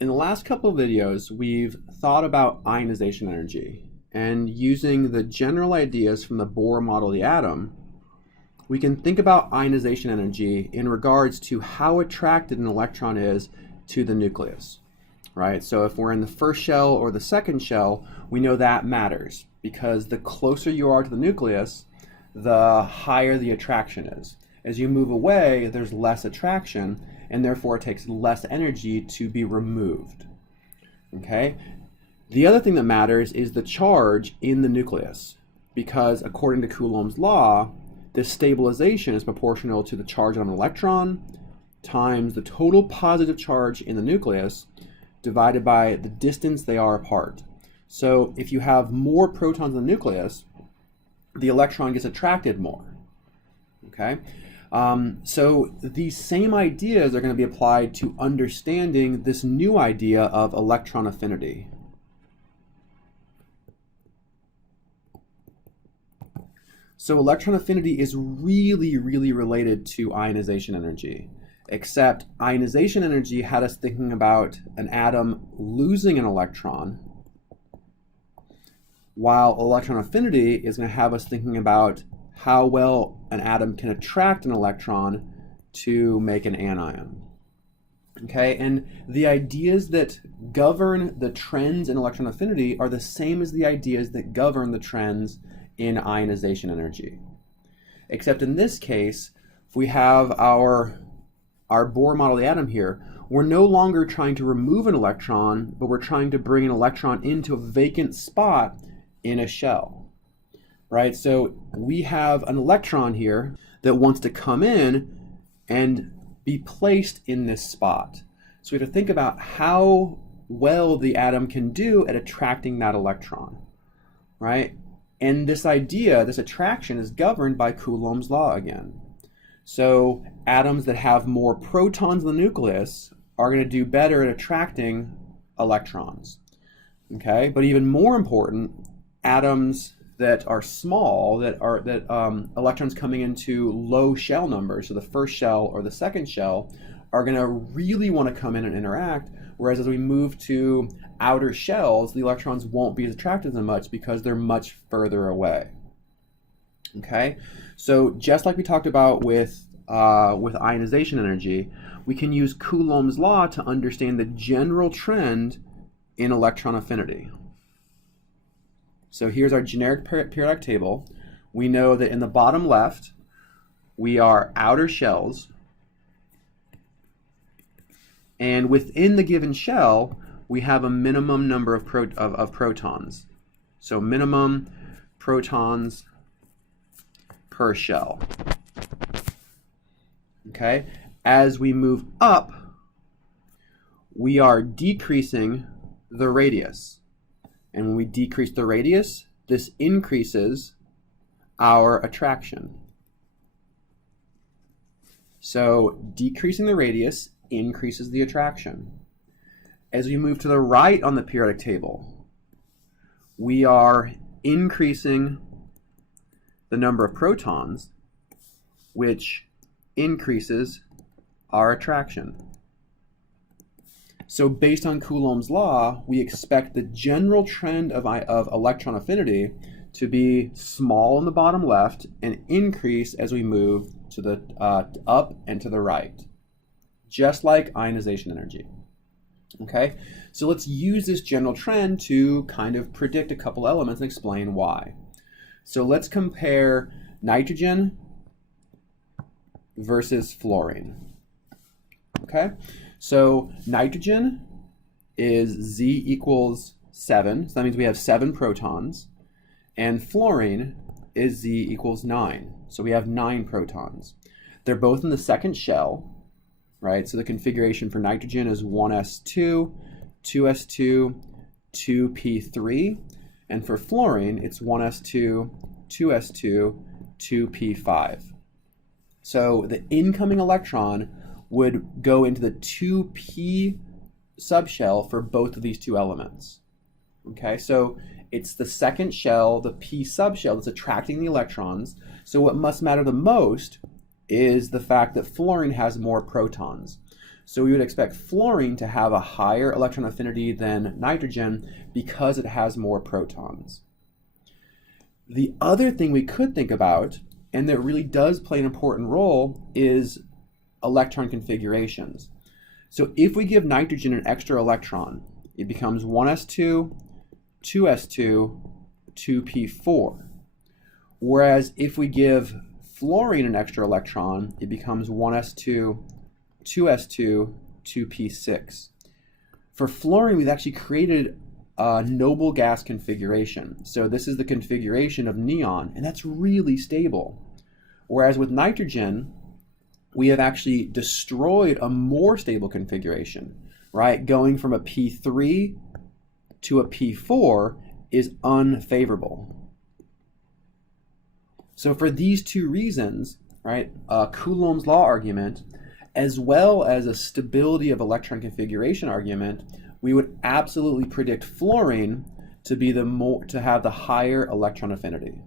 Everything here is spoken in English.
In the last couple of videos, we've thought about ionization energy, and using the general ideas from the Bohr model of the atom, we can think about ionization energy in regards to how attracted an electron is to the nucleus, right? So if we're in the first shell or the second shell, we know that matters because the closer you are to the nucleus, the higher the attraction is. As you move away, there's less attraction, and therefore it takes less energy to be removed. Okay? The other thing that matters is the charge in the nucleus, because according to Coulomb's law, this stabilization is proportional to the charge on an electron times the total positive charge in the nucleus divided by the distance they are apart. So if you have more protons in the nucleus, the electron gets attracted more. Okay? So these same ideas are going to be applied to understanding this new idea of electron affinity. So electron affinity is really related to ionization energy, except ionization energy had us thinking about an atom losing an electron, while electron affinity is going to have us thinking about how well an atom can attract an electron to make an anion. Okay, and the ideas that govern the trends in electron affinity are the same as the ideas that govern the trends in ionization energy. Except in this case, if we have our Bohr model of the atom here, we're no longer trying to remove an electron, but we're trying to bring an electron into a vacant spot in a shell. Right, so we have an electron here that wants to come in and be placed in this spot. So we have to think about how well the atom can do at attracting that electron, right? And this idea, this attraction, is governed by Coulomb's law again. So atoms that have more protons in the nucleus are going to do better at attracting electrons. Okay, but even more important, atoms that are small, that electrons coming into low shell numbers, so the first shell or the second shell, are going to really want to come in and interact, whereas as we move to outer shells, the electrons won't be as attracted as much because they're much further away. Okay, so just like we talked about with ionization energy, we can use Coulomb's law to understand the general trend in electron affinity. So here's our generic periodic table. We know that in the bottom left, we are outer shells. And within the given shell, we have a minimum number of protons. So minimum protons per shell. Okay? As we move up, we are decreasing the radius. And when we decrease the radius, this increases our attraction. So decreasing the radius increases the attraction. As we move to the right on the periodic table, we are increasing the number of protons, which increases our attraction. So based on Coulomb's law, we expect the general trend of electron affinity to be small in the bottom left and increase as we move to the up and to the right, just like ionization energy. Okay, so let's use this general trend to kind of predict a couple elements and explain why. So let's compare nitrogen versus fluorine. Okay. So nitrogen is Z equals 7, so that means we have 7 protons, and fluorine is Z equals 9, so we have 9 protons. They're both in the second shell, right? So the configuration for nitrogen is 1s2, 2s2, 2p3, and for fluorine it's 1s2, 2s2, 2p5. So the incoming electron would go into the 2p subshell for both of these two elements. Okay, so it's the second shell, the p subshell, that's attracting the electrons. So what must matter the most is the fact that fluorine has more protons. So we would expect fluorine to have a higher electron affinity than nitrogen because it has more protons. The other thing we could think about, and that really does play an important role, is electron configurations. So if we give nitrogen an extra electron, it becomes 1s2, 2s2, 2p4. Whereas if we give fluorine an extra electron, it becomes 1s2, 2s2, 2p6. For fluorine, we've actually created a noble gas configuration. So this is the configuration of neon, and that's really stable. Whereas with nitrogen, we have actually destroyed a more stable configuration, right? Going from a P3 to a P4 is unfavorable. So for these two reasons, right, Coulomb's law argument, as well as a stability of electron configuration argument, we would absolutely predict fluorine to be to have the higher electron affinity.